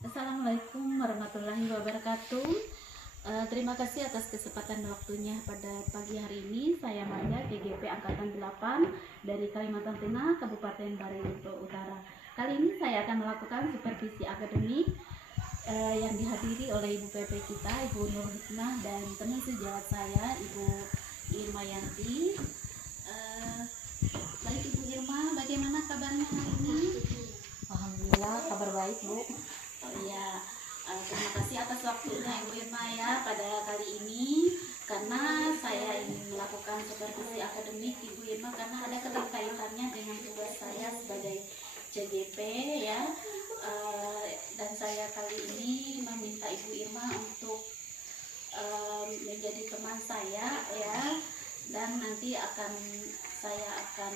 Assalamualaikum warahmatullahi wabarakatuh. Terima kasih atas kesempatan waktunya pada pagi hari ini. Saya Maria, GGP Angkatan 8 dari Kalimantan Tengah, Kabupaten Barito Utara. Kali ini saya akan melakukan supervisi akademik yang dihadiri oleh Ibu PP kita, Ibu Nur Hikmah, dan teman sejawat saya, Ibu Irma Yanti. Baik Ibu Irma, bagaimana kabarnya hari ini? Alhamdulillah, kabar baik Bu. Oh iya, terima kasih atas waktunya Ibu Irma ya pada kali ini, karena saya ingin melakukan supervisi akademik Ibu Irma karena ada keterkaitannya dengan tugas saya sebagai CGP ya. Dan saya kali ini meminta Ibu Irma untuk menjadi teman saya ya, dan nanti saya akan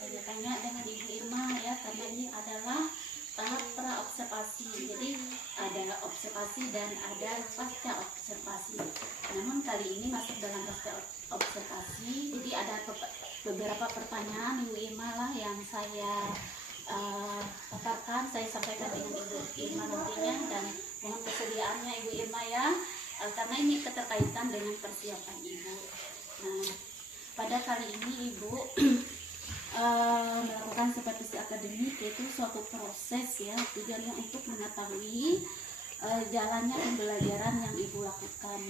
tanya-tanya dengan Ibu Irma ya, karena ini adalah tahap pra-observasi. Jadi ada observasi dan ada pasca observasi. Namun kali ini masuk dalam pasca observasi. Jadi ada beberapa pertanyaan Ibu Irma lah yang saya paparkan, saya sampaikan dengan Ibu Irma nantinya, dan mohon kesediaannya Ibu Irma ya, karena ini keterkaitan dengan persiapan Ibu. Nah, pada kali ini Ibu melakukan supervisi akademik, yaitu suatu proses ya, tujuannya untuk mengetahui jalannya pembelajaran yang Ibu lakukan.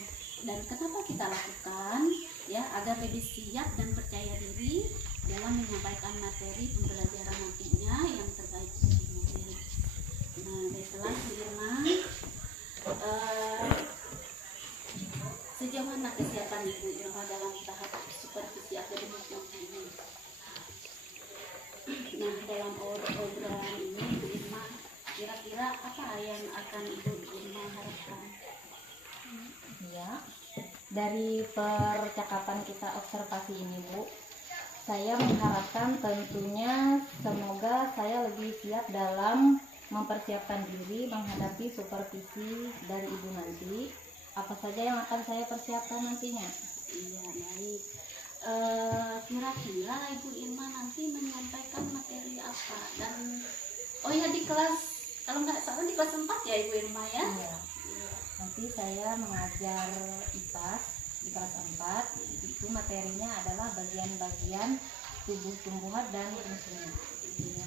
Dan kenapa kita lakukan ya, agar lebih siap dan percaya diri dalam menyampaikan materi pembelajaran nantinya yang terbaik bagi murid. Nah, baiklah Bu Irma, sejauh mana kesiapan Ibu Irma dalam tahap supervisi akademik nanti ini? Nah, dalam obrolan ini Ibu Irma, kira-kira apa yang akan Ibu Irma harapkan? Ya, dari percakapan kita observasi ini Bu, saya mengharapkan tentunya semoga saya lebih siap dalam mempersiapkan diri menghadapi supervisi dari Ibu nanti. Apa saja yang akan saya persiapkan nantinya? Iya, baik. Kira-kira Ibu Irma nanti menyampaikan materi apa? Dan oh ya, di kelas, kalau nggak salah di kelas 4 ya Ibu Irma ya? Iya. Nanti saya mengajar IPAS di kelas 4. Itu materinya adalah bagian-bagian tubuh tumbuhan dan fungsinya. Iya.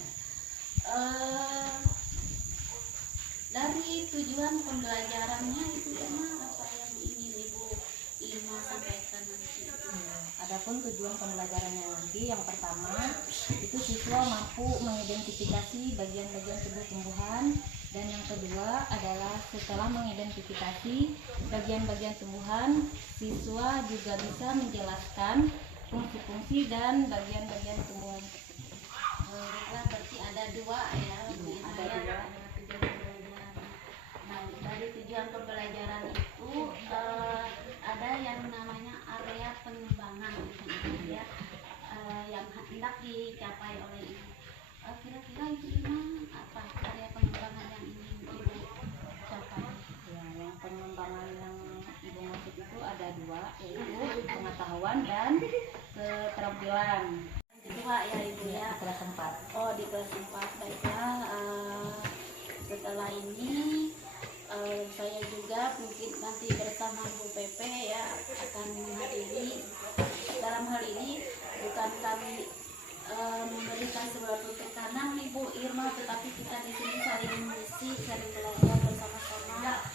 Dari tujuan pembelajarannya Ibu Irma, apa yang ingin Ibu Irma sampaikan nanti? Adapun tujuan pembelajarannya nanti, yang pertama itu siswa mampu mengidentifikasi bagian-bagian tubuh tumbuhan, dan yang kedua adalah setelah mengidentifikasi bagian-bagian tumbuhan, siswa juga bisa menjelaskan fungsi-fungsi dan bagian-bagian tumbuhan tersebut. Berarti ada dua ya, Bu Irma, Ada ya, dua. tujuan pembelajaran. Nah, dari tujuan pembelajaran itu ada yang namanya area pengembangan ya, yang hendak dicapai oleh Ibu. Kira-kira Ibu Irma, apa area pengembangan yang ingin Ibu capai? Ya, yang pengembangan yang Ibu maksud itu ada dua, yaitu pengetahuan dan keterampilan. Dua ya Ibu ya. Di kelas 4. Oh, di kelas 4. Baiklah, setelah ini saya juga mungkin nanti bersama Bu PP ya akan menghadiri. Dalam hal ini bukan kami memberikan sebuah tekanan Ibu Irma, tetapi kita di sini saling mengisi, saling belajar bersama-sama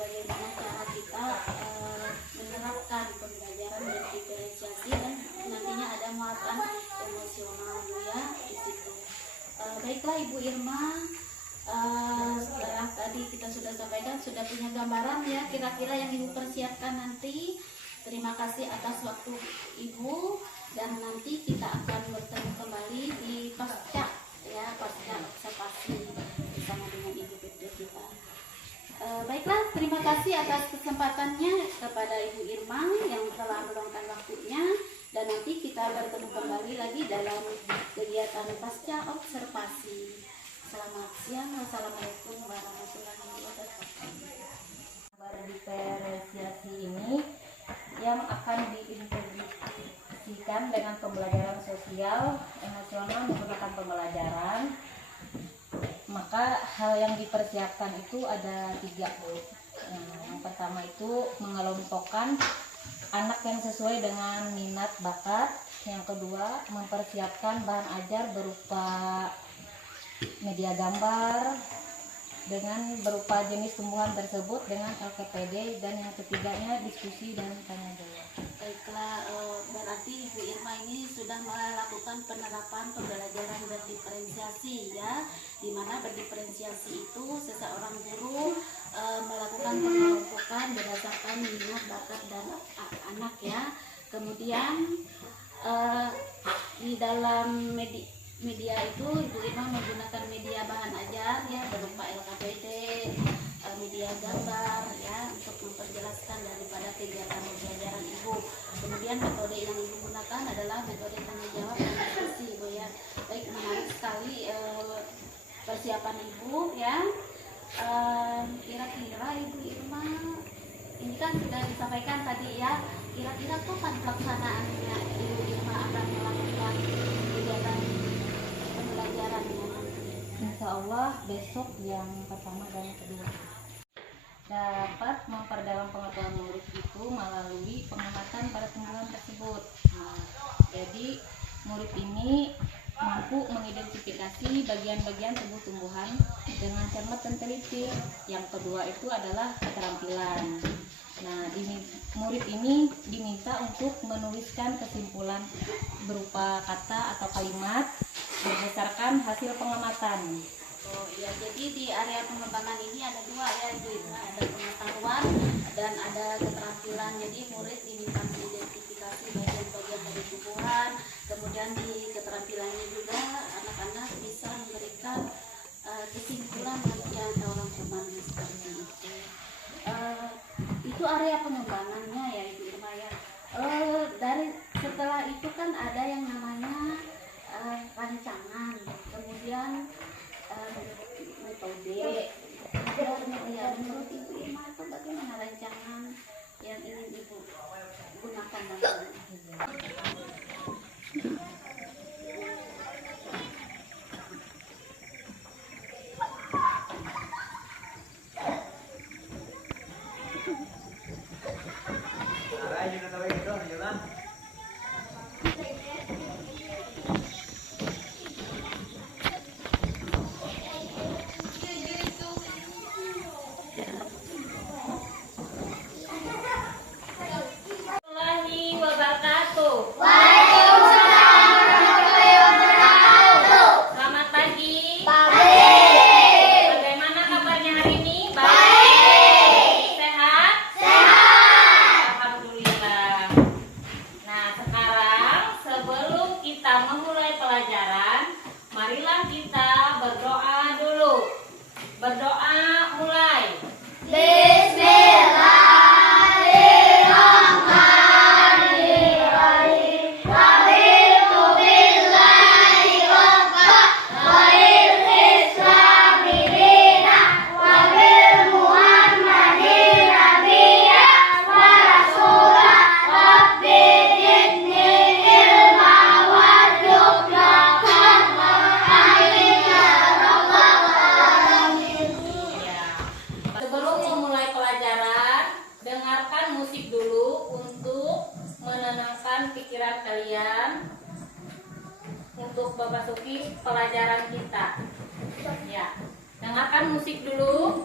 bagaimana cara kita menerapkan pembelajaran dan diferensiasi, dan nantinya ada muatan emosional ya di situ. Baiklah Ibu Irma, setelah tadi kita sudah sampaikan, sudah punya gambaran ya kira-kira yang Ibu persiapkan nanti. Terima kasih atas waktu Ibu, dan nanti kita akan bertemu kembali di pasca observasi bersama dengan Ibu PP kita. Baiklah, terima kasih atas kesempatannya kepada Ibu Irma yang telah meluangkan waktunya, dan nanti kita bertemu kembali lagi dalam kegiatan pasca observasi. Selamat siang, wassalamualaikum warahmatullahi wabarakatuh. Kabar diferensiasi ini yang akan diintegrasikan dengan pembelajaran sosial emosional menggunakan pembelajaran Maka hal yang dipersiapkan itu ada 3, Bu. Yang pertama itu mengelompokkan anak yang sesuai dengan minat bakat. Yang kedua, mempersiapkan bahan ajar berupa media gambar dengan berupa jenis tumbuhan tersebut dengan LKPD, dan yang ketiganya diskusi dan tanya jawab. Baiklah, berarti Ibu Irma ini sudah melakukan penerapan pembelajaran berdiferensiasi ya, di mana berdiferensiasi itu seseorang guru melakukan pengelompokan berdasarkan minat bakat dan anak ya. Kemudian di dalam media itu Ibu Irma menggunakan media bahan ajar ya, berupa LKPD, media gambar ya, untuk memperjelaskan daripada kegiatan pembelajaran Ibu. Kemudian metode yang Ibu gunakan adalah metode tanya jawab dan diskusi, Ibu ya. Baik, menarik sekali persiapan Ibu ya. Kira-kira Ibu Irma ini kan sudah disampaikan tadi ya, kira-kira kapan pelaksanaannya Ibu Irma akan melakukan kegiatan pembelajarannya? Insya Allah besok yang pertama dan kedua. Dapat memperdalam pengetahuan murid itu melalui pengamatan pada tumbuhan tersebut. Nah, jadi murid ini mampu mengidentifikasi bagian-bagian tubuh tumbuhan dengan cermat dan teliti. Yang kedua itu adalah keterampilan. Nah, murid ini diminta untuk menuliskan kesimpulan berupa kata atau kalimat berdasarkan hasil pengamatan. Oh iya, jadi di area pengembangan ini ada 2 ya Ibu Irma, ada pengetahuan dan ada keterampilan. Jadi murid diminta mengidentifikasi bagian-bagian dari tumbuhan, kemudian di keterampilannya juga anak-anak bisa memberikan kesimpulan bagi orang temannya seperti itu. Itu area pengembangannya ya Ibu Irma ya. Dari setelah itu kan ada yang namanya rancangan, kemudian metode. Ya, menurut Ibu Irma itu bagaimana rancangan yang ingin Ibu gunakan nanti? Marilah kita berdoa dulu. Berdoa mulai. Sebelum memulai pelajaran, dengarkan musik dulu untuk menenangkan pikiran kalian untuk memasuki pelajaran kita. Ya, dengarkan musik dulu.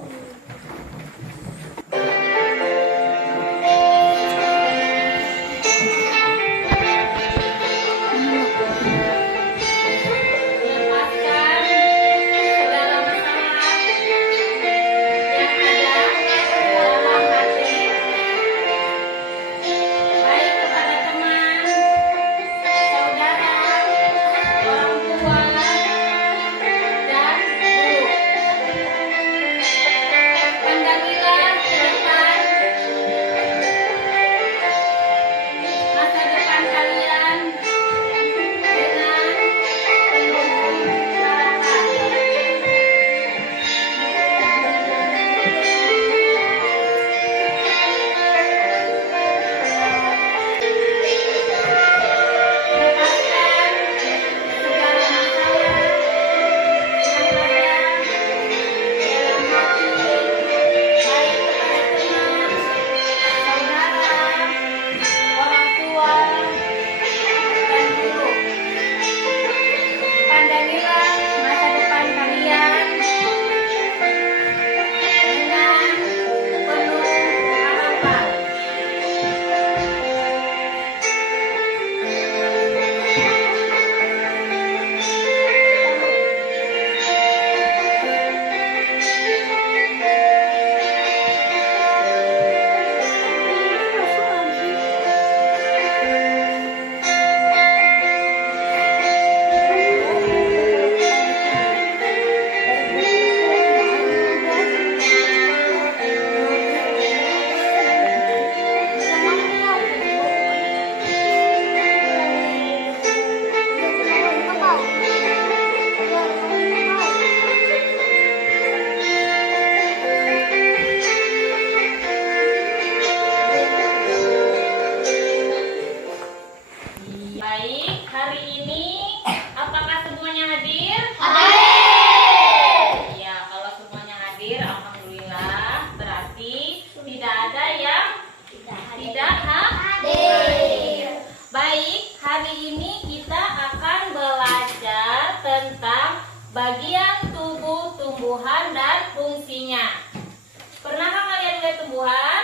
hari ini kita akan belajar tentang bagian tubuh tumbuhan dan fungsinya. Pernahkah kalian lihat tumbuhan?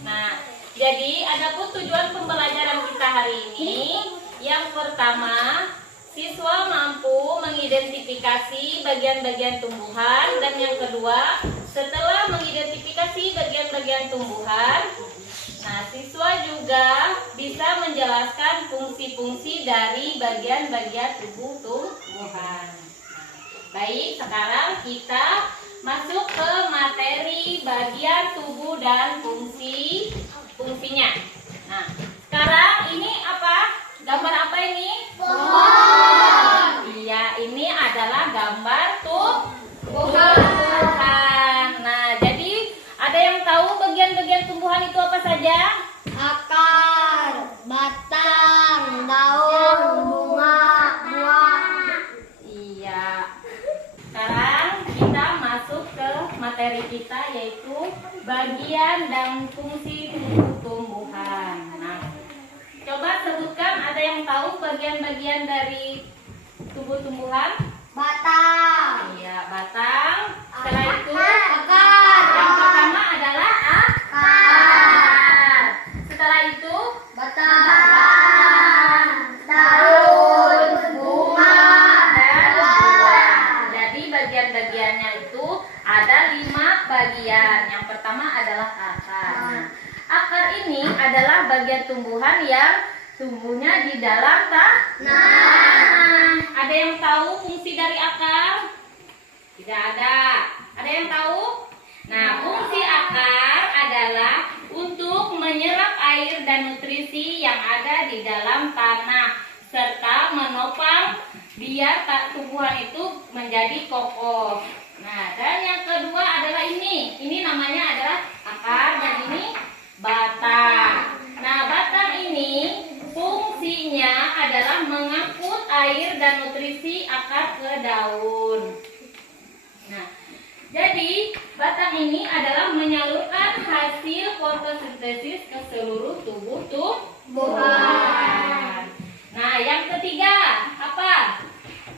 Nah, jadi adapun tujuan pembelajaran kita hari ini, yang pertama, siswa mampu mengidentifikasi bagian-bagian tumbuhan, dan yang kedua, setelah mengidentifikasi bagian-bagigian tumbuhan, nah siswa juga bisa menjelaskan fungsi-fungsi dari bagian-bagian tubuh tumbuhan. Baik, sekarang kita masuk ke materi bagian tubuh dan fungsinya. Nah, sekarang ini apa? Gambar apa ini? Pohon. Iya, ini adalah gambar tumbuhan. Nah, jadi ada yang tahu bagian-bagian tumbuhan itu apa saja? Akar, batang, daun, bunga, buah. Iya. Sekarang kita masuk ke materi kita, yaitu bagian dan fungsi tubuh tumbuhan. Nah, coba sebutkan, ada yang tahu bagian-bagian dari tubuh tumbuhan? Batang, Iya, batang. Setelah itu, akar, yang pertama adalah akar. Setelah itu, batang, daun, bunga, dan buah. buah. Jadi bagian-bagiannya itu ada 5 bagian. Yang pertama adalah akar. Nah, akar ini adalah bagian tumbuhan yang tumbuhnya di dalam tanah. Ada yang tahu fungsi dari akar? Tidak ada. Ada yang tahu? Nah, fungsi akar adalah untuk menyerap air dan nutrisi yang ada di dalam tanah, serta menopang biar tumbuhan itu menjadi kokoh. Nah, dan yang kedua adalah ini. Ini namanya adalah akar, dan ini batang. Nah, batang ini fungsinya adalah mengangkut air dan nutrisi akar ke daun. Nah, jadi batang ini adalah menyalurkan hasil fotosintesis ke seluruh tubuh tumbuhan. Nah, yang ketiga apa?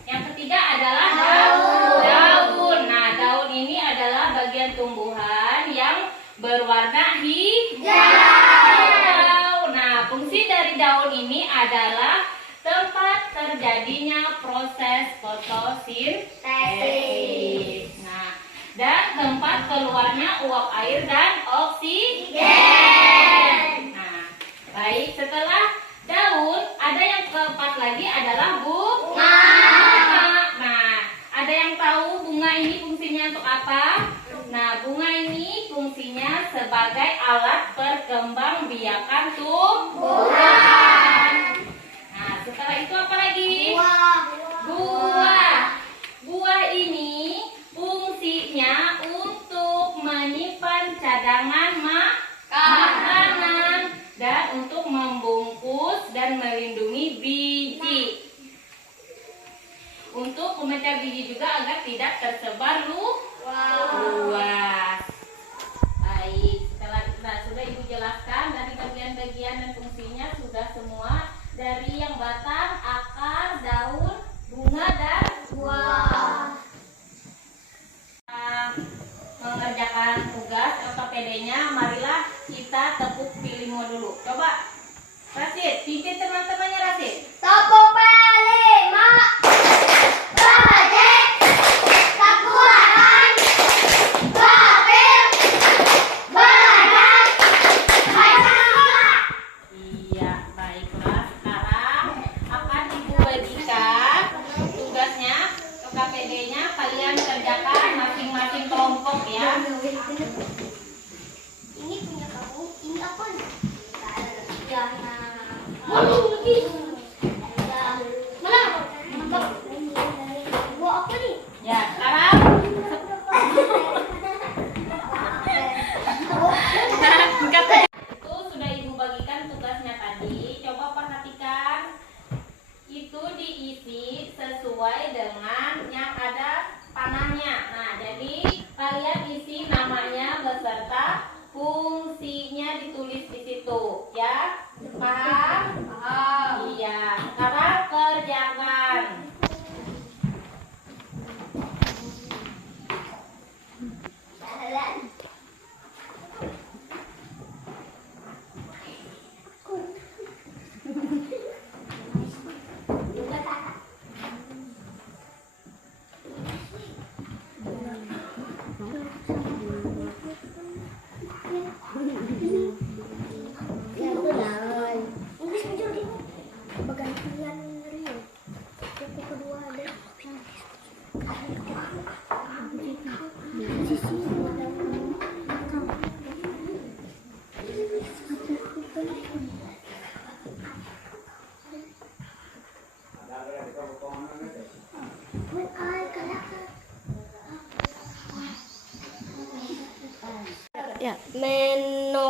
Yang ketiga adalah daun. Nah, daun ini adalah bagian tumbuhan yang berwarna hijau. Nah, fungsi dari daun ini adalah tempat terjadinya proses fotosintesis. Nah, dan tempat keluarnya uap air dan oksigen. Nah, baik, setelah daun, ada yang keempat lagi adalah bunga. Nah, ada yang tahu bunga ini fungsinya untuk apa? Nah, bunga ini fungsinya sebagai alat perkembangbiakan tumbuhan. Nah, setelah itu apa lagi? Buah. Buah ini fungsinya untuk menyimpan cadangan makanan dan untuk membungkus dan melindungi biji. Untuk memecah biji juga agar tidak tersebar luas. Baik, setelah sudah Ibu jelaskan dari bagian-bagian dan fungsinya sudah semua, dari yang batang, akar, daun, bunga, dan buah. Mengerjakan tugas LKPD-nya, marilah kita tepuk pilimo dulu. Coba, Rasid, pimpin teman-temannya Rasid. tepuk pelima, bajik, sakuan, bapil, badan, badan. Iya, baiklah. Sekarang akan Ibu bagikan tugasnya, LKPD-nya kalian kerjakan masing-masing kelompok ya. Ini punya kamu, ini apa nih? Jangan. Mana? Buah apa nih? Ya, sekarang itu sudah Ibu bagikan tugasnya tadi. Coba perhatikan, itu diisi sesuai dengan yang ada panahnya. Nah, jadi kalian isi namanya beserta fungsinya ditulis di situ, ya. Paham?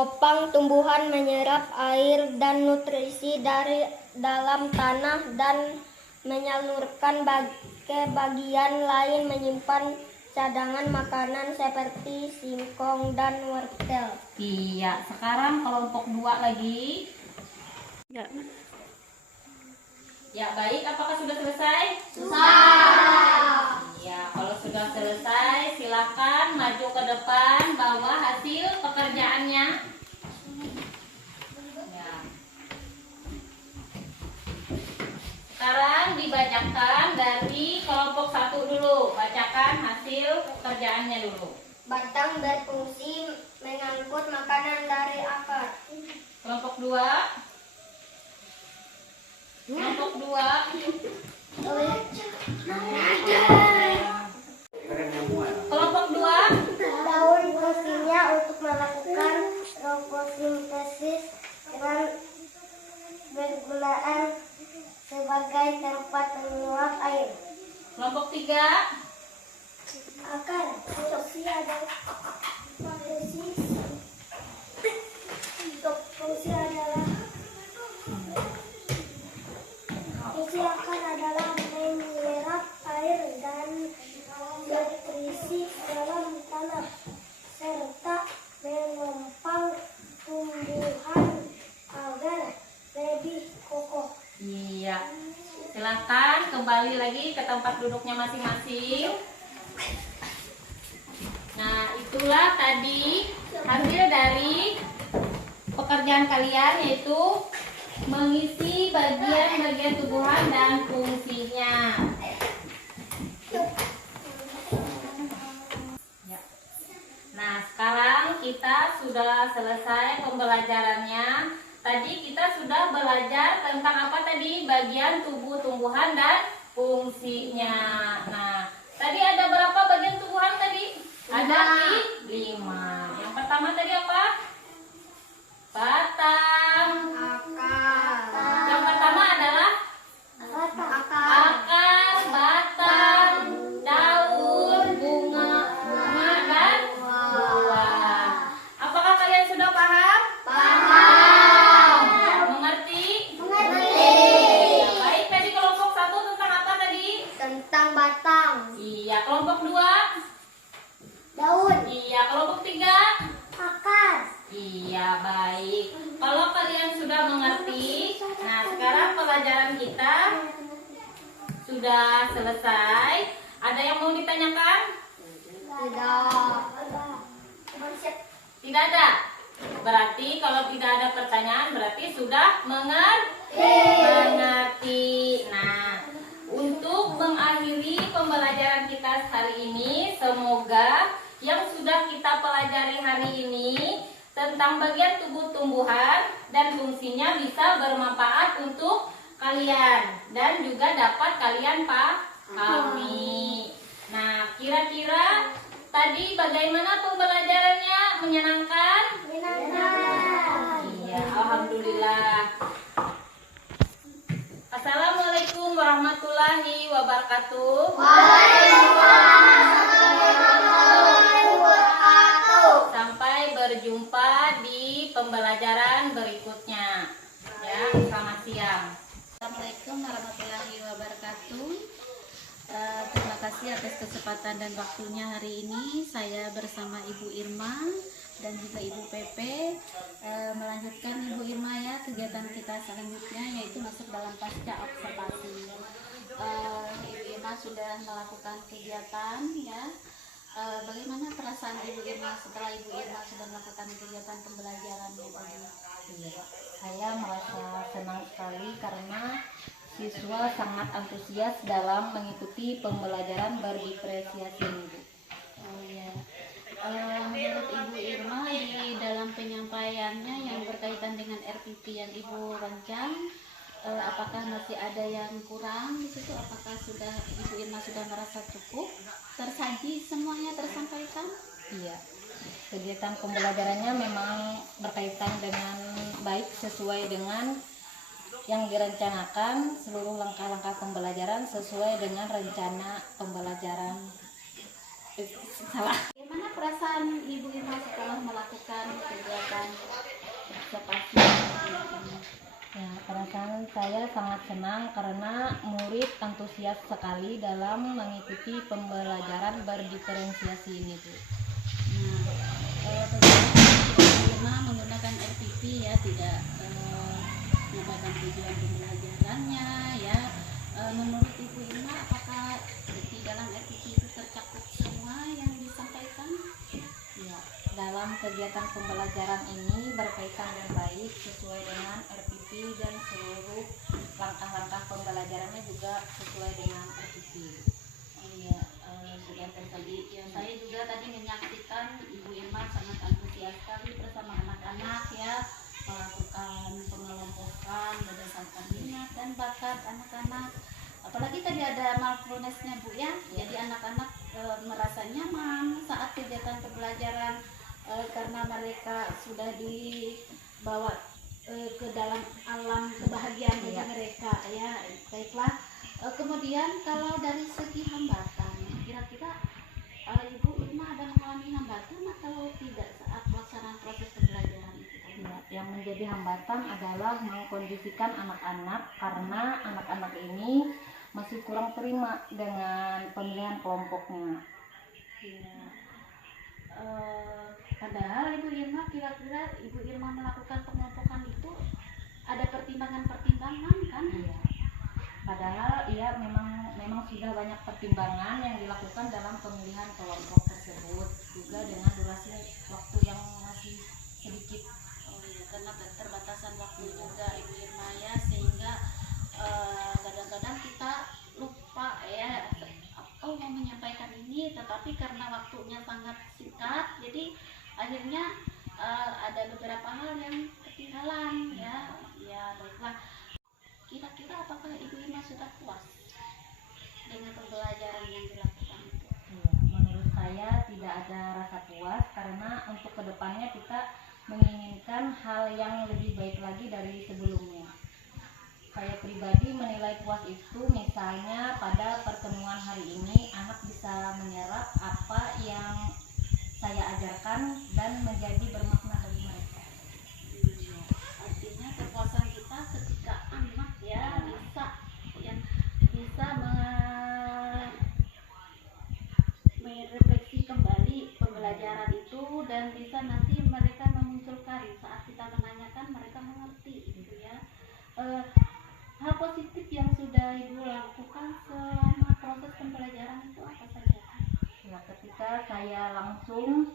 menopang tumbuhan, menyerap air dan nutrisi dari dalam tanah, dan menyalurkan ke bagian lain, menyimpan cadangan makanan seperti singkong dan wortel. Iya, sekarang kelompok 2 lagi. Ya. Ya, baik. Apakah sudah selesai? Ya, kalau sudah selesai, silakan maju ke depan, bawa hasil pekerjaannya. Ya. Sekarang dibacakan dari kelompok 1 dulu. Bacakan hasil pekerjaannya dulu. Batang berfungsi mengangkut makanan dari akar. Kelompok 2. Kelompok 2. Kelompok 2. Daun fungsinya untuk melakukan fotosintesis dengan bergunaan sebagai tempat menguap air. Kelompok 3. Akar fungsi adalah fungsi akar adalah menyerap air dan nutrisi dalam tanah serta menopang tumbuhan agar lebih kokoh. Iya. Silakan kembali lagi ke tempat duduknya masing-masing. Nah, itulah tadi hasil dari pekerjaan kalian, yaitu mengisi bagian-bagian tumbuhan dan fungsinya. Ya. Nah, sekarang kita sudah selesai pembelajarannya. Tadi kita sudah belajar tentang apa tadi? Bagian tubuh tumbuhan dan fungsinya. Nah, tadi ada berapa bagian tumbuhan tadi? Ada 5. Yang pertama tadi apa? Batang. Yang pertama adalah akar, batang, daun, bunga, dan buah. Apakah kalian sudah paham? Mengerti? Ya, baik. Tadi kelompok 1 tentang apa tadi? Tentang batang, Iya. Kelompok 2? daun, Iya. Kelompok 3? akar. Iya, baik. Kalau kalian sudah mengerti, nah sekarang pelajaran kita sudah selesai. Ada yang mau ditanyakan? Tidak ada. Berarti kalau tidak ada pertanyaan, berarti sudah mengerti. Nah, untuk mengakhiri pembelajaran kita hari ini, semoga yang sudah kita pelajari hari ini tentang bagian tubuh tumbuhan dan fungsinya bisa bermanfaat untuk kalian dan juga dapat kalian pahami. Nah, kira-kira tadi bagaimana pembelajarannya? Menyenangkan? Iya, alhamdulillah. Assalamualaikum warahmatullahi wabarakatuh. Sampai berjumpa di pembelajaran berikutnya. Ya, selamat siang. Assalamualaikum warahmatullahi wabarakatuh. Terima kasih atas kesempatan dan waktunya hari ini. Saya bersama Ibu Irma dan juga Ibu Pepe melanjutkan Ibu Irma ya kegiatan kita selanjutnya, yaitu masuk dalam pasca observasi. Ibu Irma sudah melakukan kegiatan ya. Bagaimana perasaan Ibu Irma setelah Ibu Irma sudah melakukan kegiatan pembelajarannya tadi? Iya, saya merasa senang sekali karena siswa sangat antusias dalam mengikuti pembelajaran berdiferensiasi ini, Bu. Oh ya. Menurut Ibu Irma di dalam penyampaiannya yang berkaitan dengan RPP yang Ibu rancang, apakah masih ada yang kurang di situ? Apakah sudah Ibu Irma sudah merasa cukup tersaji semuanya tersampaikan? Iya, kegiatan pembelajarannya memang berkaitan dengan baik sesuai dengan yang direncanakan, seluruh langkah-langkah pembelajaran sesuai dengan rencana pembelajaran. Salah. Bagaimana perasaan Ibu Irma setelah melakukan kegiatan observasi. Ya, perasaan saya sangat senang karena murid antusias sekali dalam mengikuti pembelajaran berdiferensiasi ini, Bu. Tentunya menggunakan RPP ya, tidak menyampaikan tujuan pembelajarannya ya. Menurut Ibu Irma, apakah di dalam RPP itu tercakup semua yang disampaikan? Ya, dalam kegiatan pembelajaran ini berkaitan dengan baik sesuai dengan RPP dan seluruh langkah-langkah pembelajarannya juga sesuai dengan RPP. Iya, sudah tadi ya, saya juga tadi menyaksikan Ibu Irma sangat antusias sekali bersama anak-anak ya, melakukan pengelompokan berdasarkan minat dan bakat anak-anak. Apalagi tadi ada mindfulness-nya Bu ya, jadi anak-anak merasa nyaman saat kegiatan pembelajaran karena mereka sudah dibawa ke dalam alam kebahagiaan bagi mereka ya. Baiklah, kemudian kalau dari segi hambatan, kira-kira Ibu Irma ada mengalami hambatan atau tidak saat pelaksanaan proses pembelajaran itu? Ya, yang menjadi hambatan adalah mengkondisikan anak-anak karena anak-anak ini masih kurang terima dengan pemilihan kelompoknya. Ya. Padahal Ibu Irma, kira-kira Ibu Irma melakukan pengelompokan itu ada pertimbangan-pertimbangan kan? Iya. Padahal iya memang sudah banyak pertimbangan yang dilakukan dalam pemilihan kelompok tersebut, juga dengan durasi waktu yang masih sedikit. Oh iya, karena keterbatasan waktu juga Ibu Irma ya, sehingga kadang-kadang kita lupa ya, mau menyampaikan ini, tetapi karena waktunya sangat singkat, jadi akhirnya ada beberapa hal yang ketinggalan ya. Ya baiklah, kira-kira apakah Ibu Irma sudah puas dengan pembelajaran yang dilakukan itu? Ya, menurut saya tidak ada rasa puas karena untuk kedepannya kita menginginkan hal yang lebih baik lagi dari sebelumnya. Saya pribadi menilai puas itu misalnya pada pertemuan hari ini anak bisa menyerap apa yang saya ajarkan dan menjadi bermakna bagi mereka. Artinya kepuasan kita ketika anak ya bisa merefleksi kembali pembelajaran itu dan bisa nanti mereka memunculkan saat kita menanyakan mereka mengerti gitu ya. Hal positif yang sudah Ibu lakukan selama proses pembelajaran itu apa saja? Ya, ketika saya langsung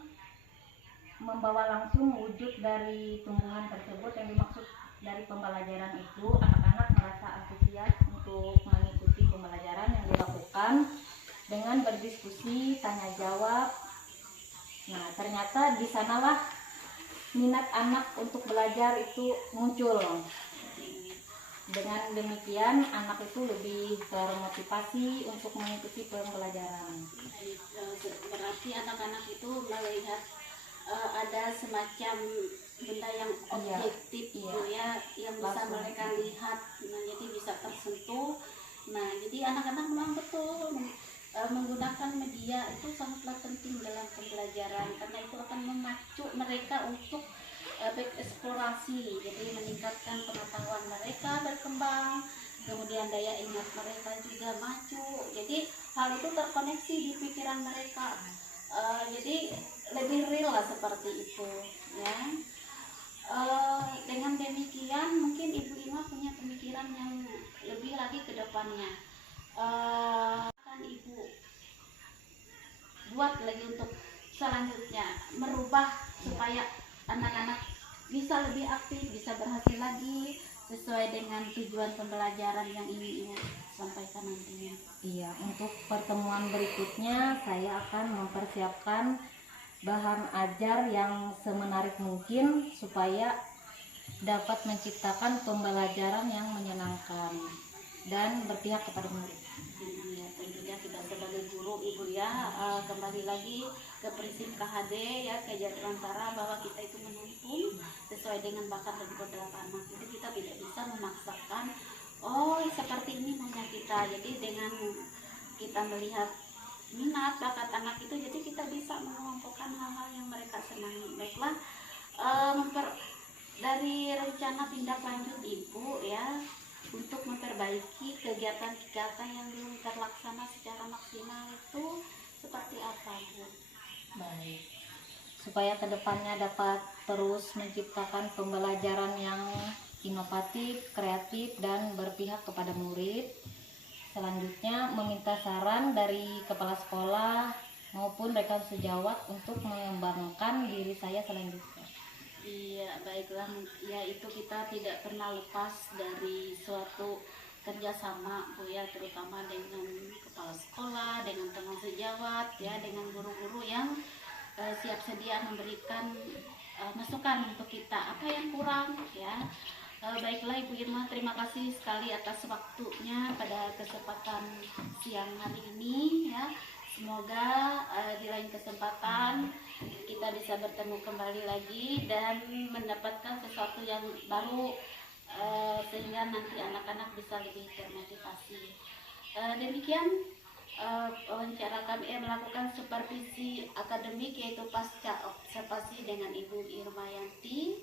membawa langsung wujud dari tumbuhan tersebut, yang dimaksud dari pembelajaran itu anak-anak merasa antusias untuk mengikuti pembelajaran yang dilakukan dengan berdiskusi, tanya jawab. Nah, ternyata di sanalah minat anak untuk belajar itu muncul. Dengan demikian anak itu lebih termotivasi untuk mengikuti pembelajaran. Berarti anak-anak itu melihat ada semacam benda yang objektif ya, yang bisa mereka lihat, nah, jadi bisa tersentuh. Nah, jadi anak-anak memang betul menggunakan media itu sangatlah penting dalam pembelajaran karena itu akan memacu mereka untuk bereksplorasi, jadi meningkatkan pengetahuan mereka berkembang, kemudian daya ingat mereka juga maju, jadi hal itu terkoneksi di pikiran mereka, jadi lebih real lah seperti itu ya. Dengan demikian mungkin Ibu Irma punya pemikiran yang lebih lagi ke depannya, akan Ibu buat lagi untuk selanjutnya merubah supaya anak-anak bisa lebih aktif, bisa berhasil lagi sesuai dengan tujuan pembelajaran yang ini Ibu sampaikan nantinya. Iya, untuk pertemuan berikutnya saya akan mempersiapkan bahan ajar yang semenarik mungkin supaya dapat menciptakan pembelajaran yang menyenangkan dan berpihak kepada murid. Ya, tentunya kita sebagai guru Ibu ya, kembali lagi ke prinsip KHD ya, Kejaterantara, bahwa kita itu menuntun sesuai dengan bakat dan kodrat anak. Jadi kita tidak bisa memaksakan, oh seperti ini maunya kita. Jadi dengan kita melihat minat bakat anak itu, jadi kita bisa mengelompokkan hal-hal yang mereka senangi. Baiklah, dan dari rencana tindak lanjut Ibu ya untuk memperbaiki kegiatan-kegiatan yang belum terlaksana secara maksimal itu seperti apa, Bu? Baik. Supaya kedepannya dapat terus menciptakan pembelajaran yang inovatif, kreatif, dan berpihak kepada murid. Selanjutnya meminta saran dari kepala sekolah maupun rekan sejawat untuk mengembangkan diri saya selanjutnya. Iya, baiklah. Ya, itu kita tidak pernah lepas dari suatu kerjasama, Bu ya, terutama dengan kepala sekolah, dengan teman sejawat, ya, dengan guru-guru yang siap sedia memberikan masukan untuk kita apa yang kurang, ya. Baiklah Ibu Irma, terima kasih sekali atas waktunya pada kesempatan siang hari ini, ya. Semoga di lain kesempatan kita bisa bertemu kembali lagi dan mendapatkan sesuatu yang baru sehingga nanti anak-anak bisa lebih termotivasi. Demikian wawancara kami melakukan supervisi akademik yaitu pasca observasi dengan Ibu Irma Yanti.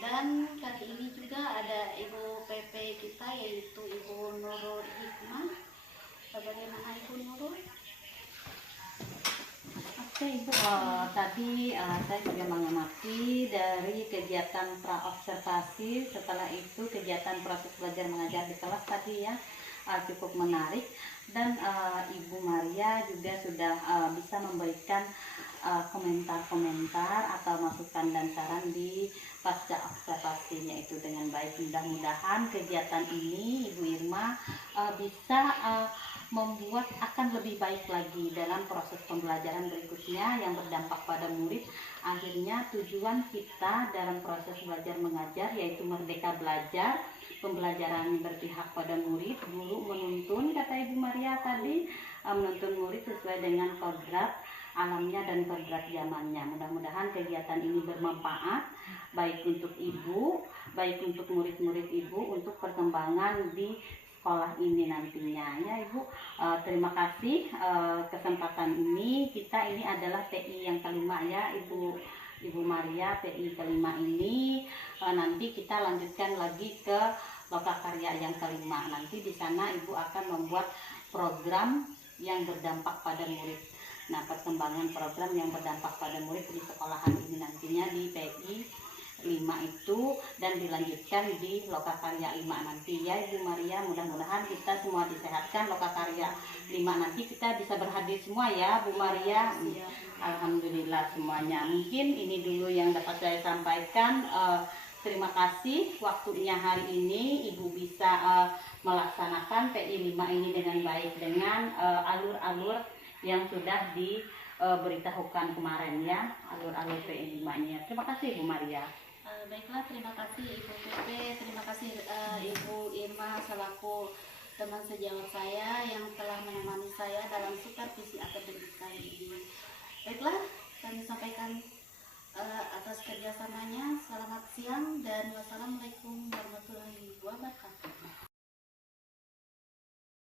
Dan kali ini juga ada Ibu PP kita yaitu Ibu Nurul Hikmah. Bagaimana Ibu Nurul? Oke Ibu, tadi saya juga mengamati dari kegiatan pra-observasi, setelah itu kegiatan proses belajar mengajar di kelas tadi ya, cukup menarik. Dan Ibu Maria juga sudah bisa memberikan komentar-komentar atau masukan dan saran di pasca observasinya itu dengan baik. Mudah-mudahan kegiatan ini Ibu Irma bisa membuat akan lebih baik lagi dalam proses pembelajaran berikutnya yang berdampak pada murid. Akhirnya tujuan kita dalam proses belajar mengajar yaitu merdeka belajar, pembelajaran berpihak pada murid, guru menuntun, kata Ibu Maria tadi, menuntun murid sesuai dengan kodrat alamnya dan kodrat zamannya. Mudah-mudahan kegiatan ini bermanfaat baik untuk Ibu, baik untuk murid-murid Ibu untuk perkembangan di sekolah ini nantinya ya Ibu. Terima kasih kesempatan ini. Kita ini adalah PI yang kelima ya Ibu Maria, PI kelima ini nanti kita lanjutkan lagi ke lokakarya yang kelima. Nanti di sana Ibu akan membuat program yang berdampak pada murid. Nah, perkembangan program yang berdampak pada murid di sekolahan ini nantinya di PI 5 itu dan dilanjutkan di lokakarya 5 nanti ya Ibu Maria. Mudah-mudahan kita semua disehatkan, lokakarya 5 nanti kita bisa berhadir semua ya Bu Maria. Alhamdulillah semuanya. Mungkin ini dulu yang dapat saya sampaikan. Terima kasih waktunya hari ini Ibu bisa melaksanakan PI 5 ini dengan baik dengan alur-alur yang sudah diberitahukan kemarin ya, alur-alur PI 5-nya. Terima kasih Bu Maria. Baiklah, terima kasih Ibu PP, terima kasih Ibu Irma selaku teman sejawat saya yang telah menemani saya dalam supervisi akademik kali ini. Baiklah, kami sampaikan atas kerjasamanya. Selamat siang